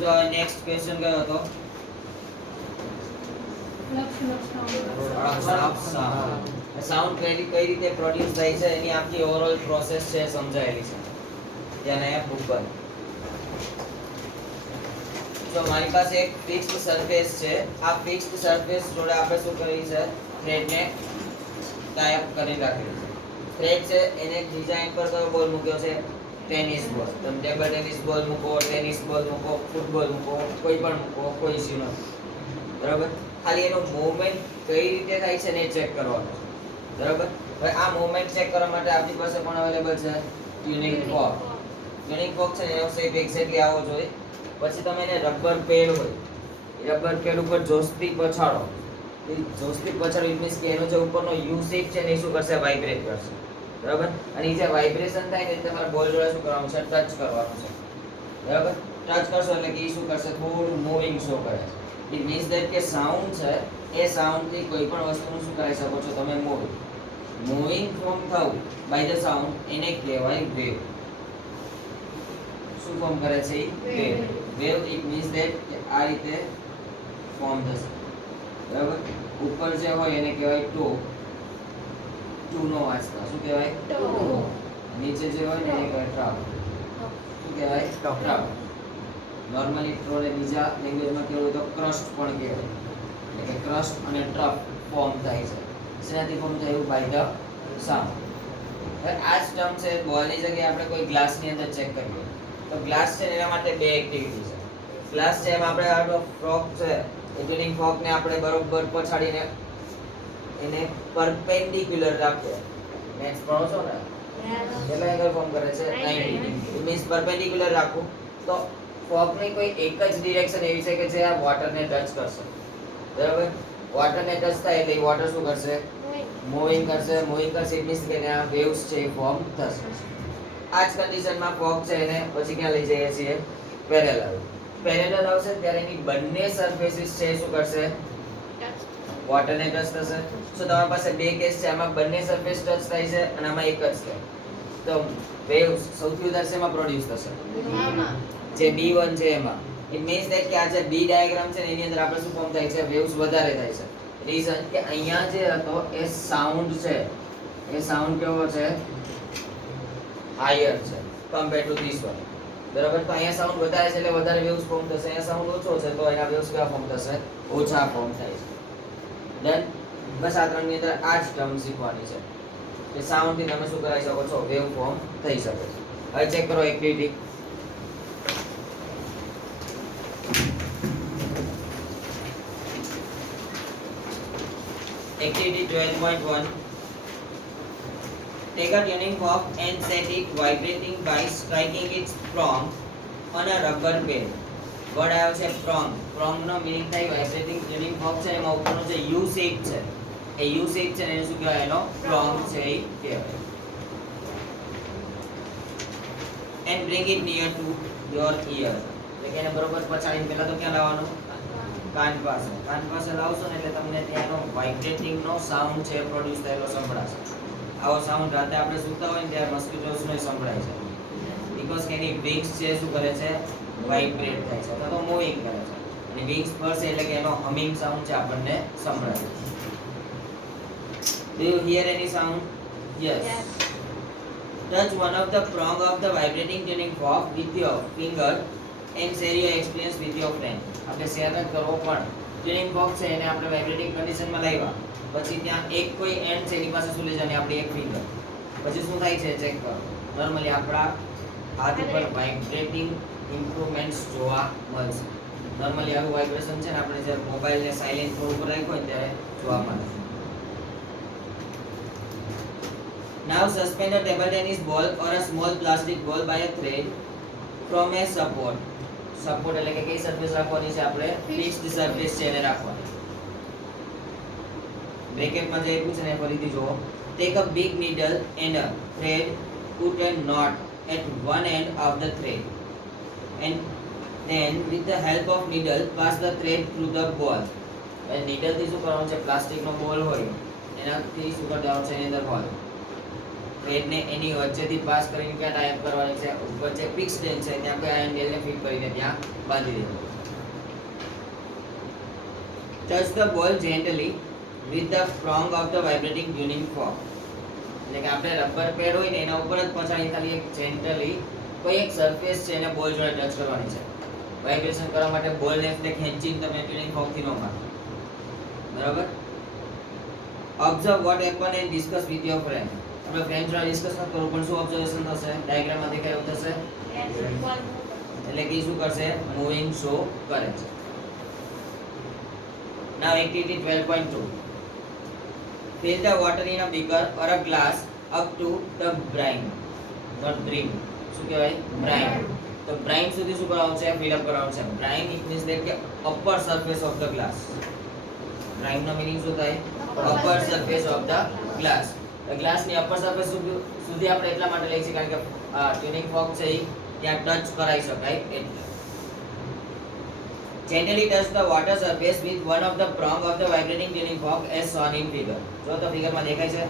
જો next question કયો હતો? સાઉન્ડ કઈ રીતે પ્રોડ્યુસ થાય છે એની આખી ઓવરઓલ પ્રોસેસ છે સમજાયેલી છે ત્યાં અહીંયા બુક પર. તો મારી પાસે એક ફિક્સ્ડ સરફેસ છે. આ ફિક્સ્ડ સરફેસ જોડે આપણે શું કરી છે? થ્રેડને ટાઈ અપ કરી રાખેલું છે. થ્રેડ છે એને ડિઝાઇન પર કયો બોલ મૂક્યો છે? ટેનિસ બોલ. તમે ટેબલ ટેનિસ બોલ મૂકો, ટેનિસ બોલ મૂકો, ફૂટબોલ મૂકો, કોઈ પણ મૂકો, કોઈ ઇશ્યુ નથી. બરાબર? ખાલી એનો મૂવમેન્ટ કઈ રીતે થાય છે ને ચેક કરવાનું. બરાબર? હવે આ મૂવમેન્ટ ચેક કરવા માટે આપણી પાસે પણ અવેલેબલ છે ટ્યુનિંગ ફોર્ક. ટ્યુનિંગ ફોર્ક છે એનો શેપ એક્ઝેક્ટલી આવો જોઈએ. પછી તમે એને રબર પેડ હોય એ રબર પેડ ઉપર જોસ્તી પછાડો. એ જોસ્તી પછાડો ઇટ મીન્સ કે એનો જે ઉપરનો યુ શેપ છે ને એ શું કરશે? વાઇબ્રેટ કરશે. બરાબર? અને એ જે વાઇબ્રેશન થાય ને તમારે બોલ જોડે શું કરવાનું છે? ટચ કરવાનું છે. બરાબર? ટચ કરશો એટલે કે એ શું કરશે? થોડું મૂવિંગ શો કરે. ઇટ મીન્સ ધેટ કે સાઉન્ડ છે એ સાઉન્ડથી કોઈ પણ વસ્તુનું શું કરી શકો છો તમે? મૂવિંગ ફ્રોમ થવું બાય ધ સાઉન્ડ એને કહેવાય વેવ. શું ફોર્મ કરે છે? Wave. Wave it means that કે આ રીતે ફોર્મ થશે. બરાબર? ઉપર જે હોય એને કહેવાય ટો. ટુ નો વાંચતા શું કહેવાય? ટો. નીચે જે હોય ને એને કહેવાય ટ્રાવ. શું કહેવાય? ટ્રાવ. નોર્મલી ટ્રોને બીજા લેંગ્વેજમાં કહેવું તો ક્રસ્ટ પણ કહેવાય. એટલે કે ક્રસ્ટ અને ટ્રફ ફોર્મ થાય છે. શેનાથી ફોર્મ થયું? By the sound. હવે આ જ ટર્મ છે બોલની જગ્યાએ આપણે કોઈ ગ્લાસની અંદર ચેક કરીએ તો ગ્લાસ છે એના માટે બે એક્ટિવિટી છે. ગ્લાસ છે એમાં આપણે આ ફ્રોક છે એ ટ્યુનિંગ ફોર્કને આપણે બરોબર પછાડીને એને પરપેન્ડિક્યુલર રાખીએ. નેક્સ્ટ ભણો છો ને કેટલા એંગલ ફોર્મ કરે છે? 90 ઇટ મીન્સ પરપેન્ડિક્યુલર રાખું તો ફોર્કની કોઈ એક જ ડિરેક્શન એવી છે કે જે આ વોટરને ટચ કરશે. બરાબર? વોટરને ટચ થાય એટલે વોટર શું કરશે? મૂવિંગ કરશે. મૂવિંગ કરશે ઇટ મીન્સ કે આ વેવ્સ છે એ ફોર્મ થશે. આ જ કન્ડિશનમાં ફોર્ક છે એને પછી ક્યાં લઈ જઈએ છીએ? પેરેલલ. પેરેલલ આવશે ત્યારે એની બંને સરફેસીસ છે શું કરશે? વોટરને ટચ થશે. સો તમારી પાસે બે કેસ છે આમાં બંને સરફેસ ટચ થાય છે અને આમાં એક જ છે. તો વેવ્સ સૌથી વધારે શેમાં પ્રોડ્યુસ થશે? જે B1 છે એમાં. ઇટ મીન્સ ધેટ કે આ જે B ડાયાગ્રામ છે ને એની અંદર આપણે શું ફોર્મ થાય છે? વેવ્સ વધારે થાય છે. રીઝન કે અહીંયા જે હતો એ સાઉન્ડ છે એ સાઉન્ડ કેવો છે? હાયર છે કમ્પેર ટુ ધીસ વન. બરાબર? તો અહીંયા સાઉન્ડ વધારે છે એટલે વધારે વેવ્સ ફોર્મ થશે. અહીંયા સાઉન્ડ ઓછો છે તો એના વેવ્સ કેવા ફોર્મ થશે? ઓછા ફોર્મ થાય છે. ડન? બસ આ ત્રણની અંદર આ જ ટર્મ શીખવાની છે કે સાઉન્ડથી તમે શું કરાવી શકો છો? વેવ ફોર્મ થઈ શકે છે. હવે ચેક કરો activity. Activity 12.1. Take a tuning fork and set it vibrating by striking its prong on a rubber pad. Word આવ્યો છે prong. Prong નો મીનિંગ થાય vibrating tuning fork છે એમાં ઉપરનો જે U shape છે એ U shape છે એને શું કહેવાય? એનો prong છે એ કહેવાય. And bring it near to your ear. એટલે કે એને બરોબર પછાડીને પહેલા તો ક્યાં લાવવાનું? કાન પાસે. કાન પાસે લાવશો ને એટલે તમને ત્યાંનો વાઇબ્રેટિંગ નો સાઉન્ડ છે પ્રોડ્યુસ થયેલો સંભળાશે. આવો સાઉન્ડ રાતે આપણે સૂતા હોય ને ત્યારે મસ્કિટોસ નો સંભળાય છે. બીકોઝ કે એની વિંગ્સ છે શું કરે છે? વાઇબ્રેટ થાય છે અથવા તો મૂવિંગ કરે છે. અને વિંગ્સ પર છે એટલે કે એનો હમિંગ સાઉન્ડ છે આપણને સંભળાય છે. Do you hear any sound? Yes. Touch one of the prong of the vibrating tuning fork with your finger and share your experience with your friend. આપણે શેર જ કરવો પણ ટ્યુનિંગ ફોર્ક છે એને આપણે વાઇબ્રેટિંગ કન્ડિશનમાં લાવ્યા પછી ત્યાં એક કોઈ એન્ડ છે એની પાસે શું લઈ જવાની? આપણી એક ફિંગર. પછી શું થાય છે? ચેક કરો. નોર્મલી આપણા હાથ ઉપર વાઇબ્રેટિંગ ઇમ્પ્રુવમેન્ટ્સ જોવા મળશે. નોર્મલી આવું વાઇબ્રેશન છે ને આપણે જ્યારે મોબાઈલને સાયલેન્ટ મોડ ઉપર રાખ્યો હોય ત્યારે જોવા મળે. Now suspend a table tennis ball or a small plastic ball by a thread from a support. Support એટલે કે કઈ સરફેસ રાખવાની છે? આપણે ફિક્સ્ડ સરફેસ છે એને રાખવાની. બ્રેકેટમાં જે આપ્યું છે ને ફરીથી જુઓ. Take a big needle and a thread. Put a knot at one end of the thread and then with the help of needle pass the thread through the ball. હવે નીડલ થી શું કરવાનું છે? પ્લાસ્ટિકનો બોલ હોય એનાથી શું કરી દેવાનું છે એની અંદર હોલ. થ્રેડને એની વચ્ચેથી પાસ કરીને ક્યાં ટાઈપ કરવાની છે, વચ્ચે ફિક્સ લેન્થ છે ત્યાં કોઈ આયન ગેલને ફિટ કરીને ત્યાં બાંધી દેવાનું. Touch the ball gently with the prong of the vibrating tuning fork. એટલે કે આપણે રબર પેડ હોય ને એના ઉપર જ પહોંચાડી ખાલી એક જેન્ટલી કોઈ એક સરફેસ છે એને બોલ જોડે ટચ કરવાની છે. વાઇબ્રેશન કરવા માટે બોલને એટલે ખેંચીને તમે ટ્યુનિંગ ફોર્ક થી નો મારો. બરાબર. Observe what happen and discuss with your friend. આપણે ફ્રેન્ડ જોડે ડિસ્કસ ન કરું પણ શું ઓબ્ઝર્વેશન થશે, ડાયાગ્રામમાં દેખાય એવું થશે. એટલે કે શું કરશે, મૂવિંગ શો કરે છે. Now activity 12.2. Fill the water in a beaker or a glass up to the brine. Not brim. શું કહેવાય? Brine. તો brine સુધી શું કરવાનું છે? ફિલ અપ કરવાનું છે. Brine it means that કે upper surface of the glass. Brine નો મીનિંગ શું થાય? Upper surface of the glass. તો ગ્લાસ ની upper surface સુધી આપણે એટલા માટે લઈએ છીએ કારણ કે ટ્યુનિંગ ફોર્ક છે એ ત્યાં ટચ કરાઈ શકાય એટલે. Gently touch the water surface with one of the prong of the vibrating tuning fork as shown in figure. જો તો ફિગર માં દેખાય છે.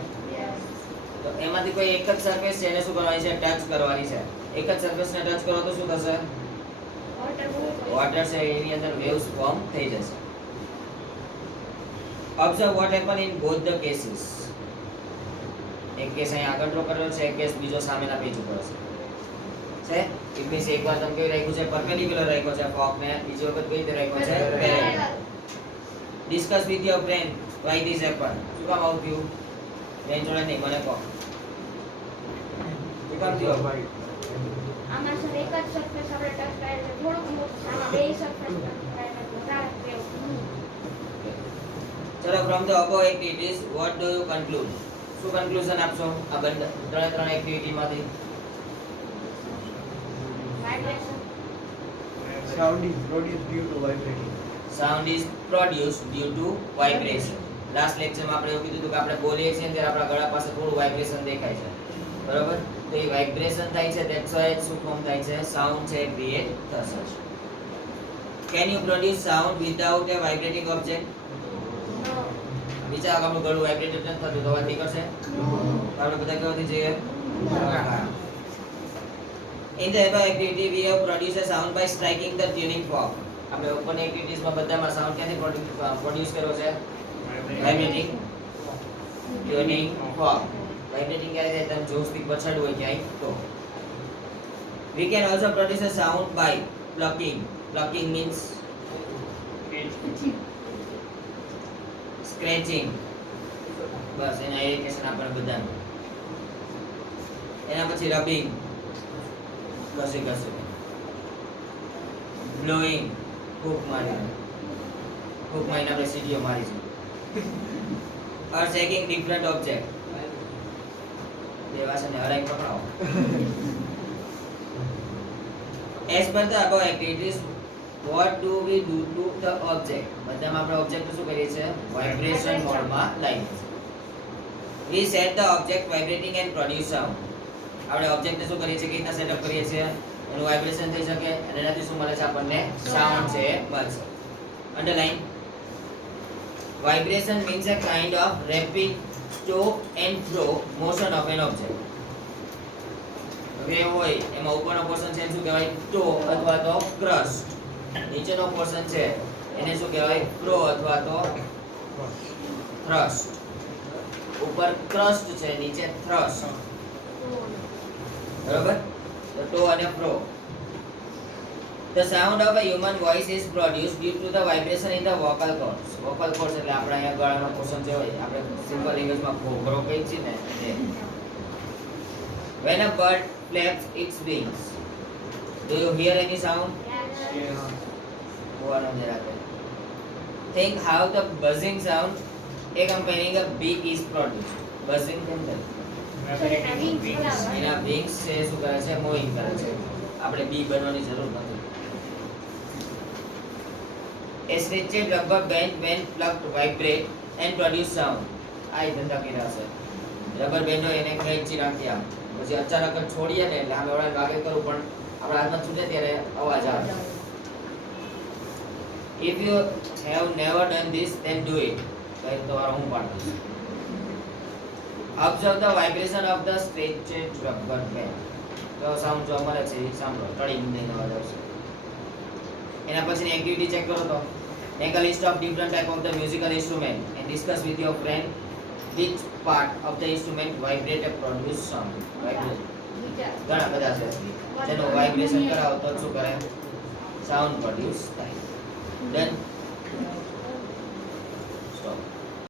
તો એમાંથી કોઈ એક જ સરફેસ છે એને શું કરવાની છે? ટચ કરવાની છે. એક જ સરફેસ ને ટચ કરો તો શું થશે? વોટર છે એની અંદર વેવ્સ ફોર્મ થઈ જશે. Observe what happen in both the cases. એક કેસ અહીં આગળ ડ્રો કરેલો છે, એક કેસ બીજો સામેના પેજ ઉપર છે. ઇટ મીન્સ એકવાર તમે કેવી રાખ્યું છે? પરપેન્ડિક્યુલર રાખ્યો છે ફોર્ક ને, બીજી વખત કઈ રીતે રાખ્યો છે? Parallel. Discuss with your friend Y this happen. શું કામ આવું થયું? ફ્રેન્ડ જોડે નહીં, મને કહો. શું કામ થયું? આમાં સર એક જ સરફેસ આપણે ટચ કરે છે, થોડુંક મોટું આમાં બે સરફેસ ટચ કરે છે, વધારે વેવ. ચલો from the above activities what do you conclude? શું કન્ક્લુઝન આપશો આ ત્રણ એક્ટિવિટીમાંથી? Vibration. Sound is produced due to vibrating. Sound is produced due to vibration. Last લેક્ચરમાં આપણે એવું કીધું હતું કે આપણે બોલીએ છીએ ત્યારે આપણા ગળા પાસે થોડું વાઇબ્રેશન દેખાય છે. બરાબર? તો એ વાઇબ્રેશન થાય છે that's why શું ફોર્મ થાય છે? સાઉન્ડ છે ક્રિએટ થશે. Can you produce sound without a vibrating object? વિચાર આપણું ગળું વાઇબ્રેટ નથી થતું તો અવાજ નીકળશે? આપણે બધા કેવાથી જઈએ? In the above activity we have produced a sound by striking the tuning fork. આપણે ઉપરની એક્ટિવિટીઝમાં બધામાં સાઉન્ડ ક્યાંથી પ્રોડ્યુસ કર્યો છે? Vibrating tuning fork. વાઇબ્રેટિંગ ક્યારે થાય? તમે જોસ્ટિક પછાડ્યું હોય ક્યાંય તો. We can also produce a sound by plucking. Plucking means સ્ક્રેચિંગ. બસ એના એરિકેશન આપણને બધાને. એના પછી રબિંગ, ઘસી ઘસી. બ્લોઈંગ, ફૂંક મારીને. ફૂંક મારીને આપણે સીટીઓ મારીશું. Or shaking different object. દેવાસને હરાઈ પકડાવો. As per the above activities, what do we do to the object? બધામાં આપણે ઓબ્જેક્ટ શું કરીએ છીએ? વાઇબ્રેશન મોડમાં લાવીએ છીએ. We set the object vibrating and produce sound. આપણે ઓબ્જેક્ટને શું કરીએ છીએ? કે રીતના સેટઅપ કરીએ છીએ એનું વાઇબ્રેશન થઈ શકે અને એનાથી શું મળે છે આપણને? સાઉન્ડ છે મળશે. Underline. Vibration means a kind of rapid to and fro motion of an object. Wave હોય એમાં ઉપરનો પોર્શન છે એને શું કહેવાય? ટો અથવા તો ક્રસ્ટ. નીચેનો પોર્શન છે એને શું કહેવાય? ફ્લો અથવા તો થ્રસ્ટ. ઉપર ક્રસ્ટ છે, નીચે થ્રસ્ટ. બરાબર? તો ટો અને flow. The sound of a human voice is produced due to the vibration in the vocal cords. Vocal cords એટલે આપણા અહીંયા ગળાનો પોર્શન જે હોય આપણે સિમ્પલ ઇંગ્લિશમાં ઘોઘરો કહીએ છીએ ને એ. When a bird flaps its wings, do you hear any sound? Yeah. Think how the buzzing sound accompanying a bee is produced. Buzzing કેમ થાય? એના wings છે શું કરે છે? મૂવિંગ કરે છે. આપણે બી બનવાની જરૂર નથી. A stretched rubber band when plucked vibrate and produce sound. આ ધંધા કર્યા છે. રબર બેન્ડ હોય એને ખેંચી નાખીએ આમ. પછી અચાનક જ છોડીએ ને એટલે આમે વળાને વાગે કરું પણ આપણા હાથમાં છૂટે ત્યારે અવાજ આવે. If you have never done this then do it. કઈ તો હું પાડું. Observe the vibration of the stretched rubber band. તો સાઉન્ડ જો મળે છે એ સાંભળો ટળીને દઈને અવાજ આવશે. એના પછીની એક્ટિવિટી ચેક કરો તો make a list of different type of the musical instrument and discuss with your friend which part of the instrument vibrate or produce sound. Vibration. Guitar. ઘણા બધા છે જેનો વાઇબ્રેશન કરાવો તો શું કરે સાઉન્ડ પ્રોડ્યુસ થાય. ડન.